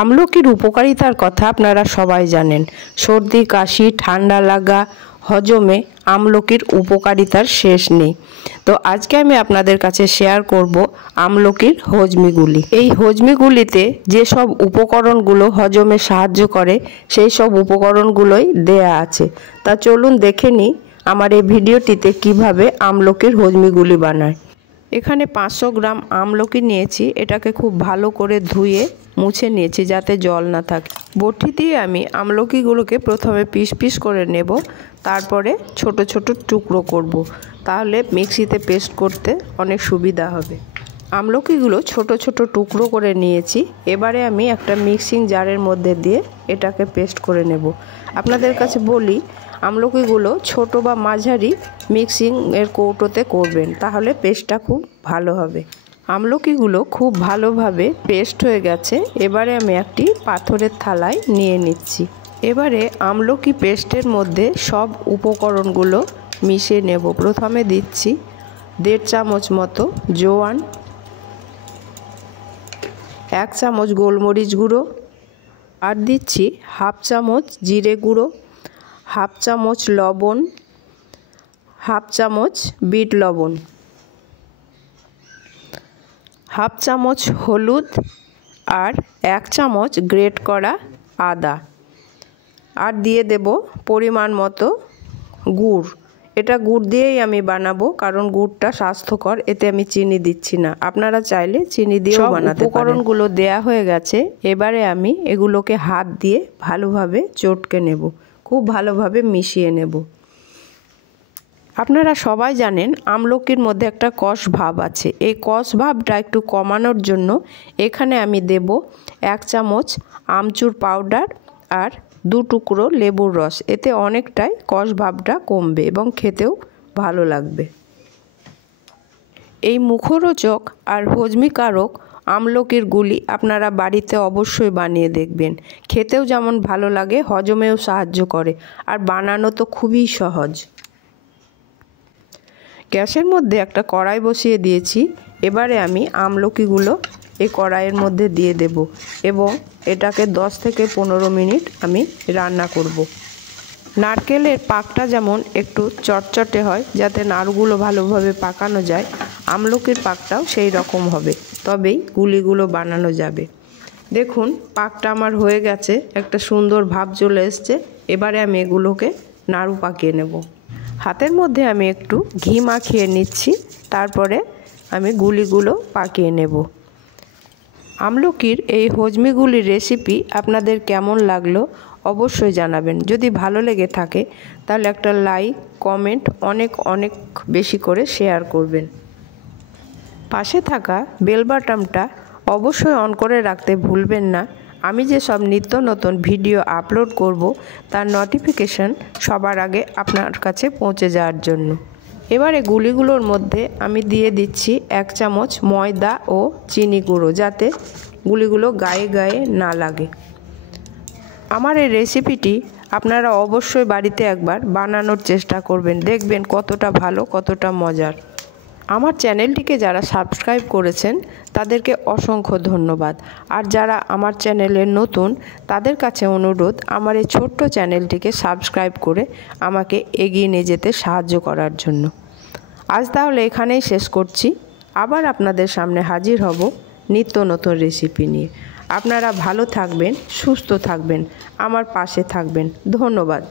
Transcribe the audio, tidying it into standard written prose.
আমলকির উপকারিতার কথা আপনারা সবাই জানেন। সর্দি কাশি ঠান্ডা লাগা হজমে আমলকির উপকারিতার শেষ নেই। তো আজকে আমি আপনাদের কাছে শেয়ার করব আমলকির হজমিগুলি। এই হজমিগুলিতে যেসব উপকরণগুলো হজমে সাহায্য করে সেই সব উপকরণগুলোই দেয়া আছে। তা চলুন দেখে নিই আমার এই ভিডিওটিতে কিভাবে আমলকির হজমিগুলি বানায়। এখানে 500 গ্রাম আমলকি নিয়েছি। এটাকে খুব ভালো করে ধুয়ে মুছে নিয়েছি যাতে জল না থাকে। বটি দিয়ে আমি আমলকিগুলোকে প্রথমে পিস পিস করে নেব, তারপরে ছোট ছোট টুকরো করব, তাহলে মিক্সিতে পেস্ট করতে অনেক সুবিধা হবে। আমলকিগুলো ছোট ছোট টুকরো করে নিয়েছি। এবারে আমি একটা মিক্সিং জারের মধ্যে দিয়ে এটাকে পেস্ট করে নেব। আপনাদের কাছে বলি, আমলকিগুলো ছোট বা মাঝারি মিক্সিং এর কৌটোতে করবেন, তাহলে পেস্টটা খুব ভালো হবে। আমলকিগুলো খুব ভালোভাবে পেস্ট হয়ে গেছে। এবারে আমি একটি পাথরের থালায় নিয়ে নিচ্ছি। এবারে আমলকি পেস্টের মধ্যে সব উপকরণগুলো মিশিয়ে নেব। প্রথমে দিচ্ছি 1.5 চামচ মতো জোয়ান, 1 চামচ গোলমরিচ গুঁড়ো, আর দিচ্ছি 1/2 চামচ জিরে গুঁড়ো, 1/2 চামচ লবণ, 1/2 চামচ বিট লবণ, 1/2 চামচ হলুদ, আর 1 চামচ গ্রেট করা আদা, আর দিয়ে দেব পরিমাণ মতো গুড়। এটা গুড় দিয়েই আমি বানাবো, কারণ গুড়টা স্বাস্থ্যকর, এতে আমি চিনি দিচ্ছি না। আপনারা চাইলে চিনি দিয়েও বানাতে পারেন। উপকরণগুলো দেয়া হয়ে গেছে। এবারে আমি এগুলোকে হাত দিয়ে ভালোভাবে চটকে নেব, খুব ভালোভাবে মিশিয়ে নেব। আপনারা সবাই জানেন আমলকির মধ্যে একটা কষ ভাব আছে। এই কষ ভাবটা একটু কমানোর জন্য এখানে আমি দেব 1 চামচ আমচুর পাউডার আর 2 টুকরো লেবুর রস। এতে অনেকটাই কষ ভাবটা কমবে এবং খেতেও ভালো লাগবে। এই মুখরোচক আর হজমিকারক আমলকির গুলি আপনারা বাড়িতে অবশ্যই বানিয়ে দেখবেন। খেতেও যেমন ভালো লাগে, হজমেও সাহায্য করে, আর বানানো তো খুবই সহজ। গ্যাসের মধ্যে একটা কড়াই বসিয়ে দিয়েছি। এবারে আমি আমলকিগুলো এই কড়াইয়ের মধ্যে দিয়ে দেব এবং এটাকে 10 থেকে 15 মিনিট আমি রান্না করব। নারকেলের পাকটা যেমন একটু চটচটে হয়, যাতে নাড়ুগুলো ভালোভাবে পাকানো যায়, আমলকির পাকটাও সেই রকম হবে, তবেই গুলিগুলো বানানো যাবে। দেখুন পাকটা আমার হয়ে গেছে, একটা সুন্দর ভাব চলে এসছে। এবারে আমি এগুলোকে নাড়ু পাকিয়ে নেব। হাতের মধ্যে আমি একটু ঘি মাখিয়ে নিচ্ছি, তারপরে আমি গুলিগুলো পাকিয়ে নেব। আমলকির এই হজমিগুলির রেসিপি আপনাদের কেমন লাগলো অবশ্যই জানাবেন। যদি ভালো লেগে থাকে তাহলে একটা লাইক কমেন্ট অনেক অনেক বেশি করে শেয়ার করবেন। পাশে থাকা বেল বাটনটা অবশ্যই অন করে রাখতে ভুলবেন না। আমি যে সব নিত্য নতুন ভিডিও আপলোড করব তার নোটিফিকেশন সবার আগে আপনার কাছে পৌঁছে যাওয়ার জন্য। এবারে গুলিগুলোর মধ্যে আমি দিয়ে দিচ্ছি 1 চামচ ময়দা ও চিনি গুঁড়ো, যাতে গুলিগুলো গায়ে গায়ে না লাগে। আমার এই রেসিপিটি আপনারা অবশ্যই বাড়িতে একবার বানানোর চেষ্টা করবেন, দেখবেন কতটা ভালো, কতটা মজার। আমার চ্যানেলটিকে যারা সাবস্ক্রাইব করেছেন তাদেরকে অসংখ্য ধন্যবাদ। আর যারা আমার চ্যানেলে নতুন তাদের কাছে অনুরোধ, আমার এই ছোট্ট চ্যানেলটিকে সাবস্ক্রাইব করে আমাকে এগিয়ে নিয়ে যেতে সাহায্য করার জন্য। আজ তাহলে এখানেই শেষ করছি। আবার আপনাদের সামনে হাজির হব নিত্য নতুন রেসিপি নিয়ে। আপনারা ভালো থাকবেন, সুস্থ থাকবেন, আমার পাশে থাকবেন। ধন্যবাদ।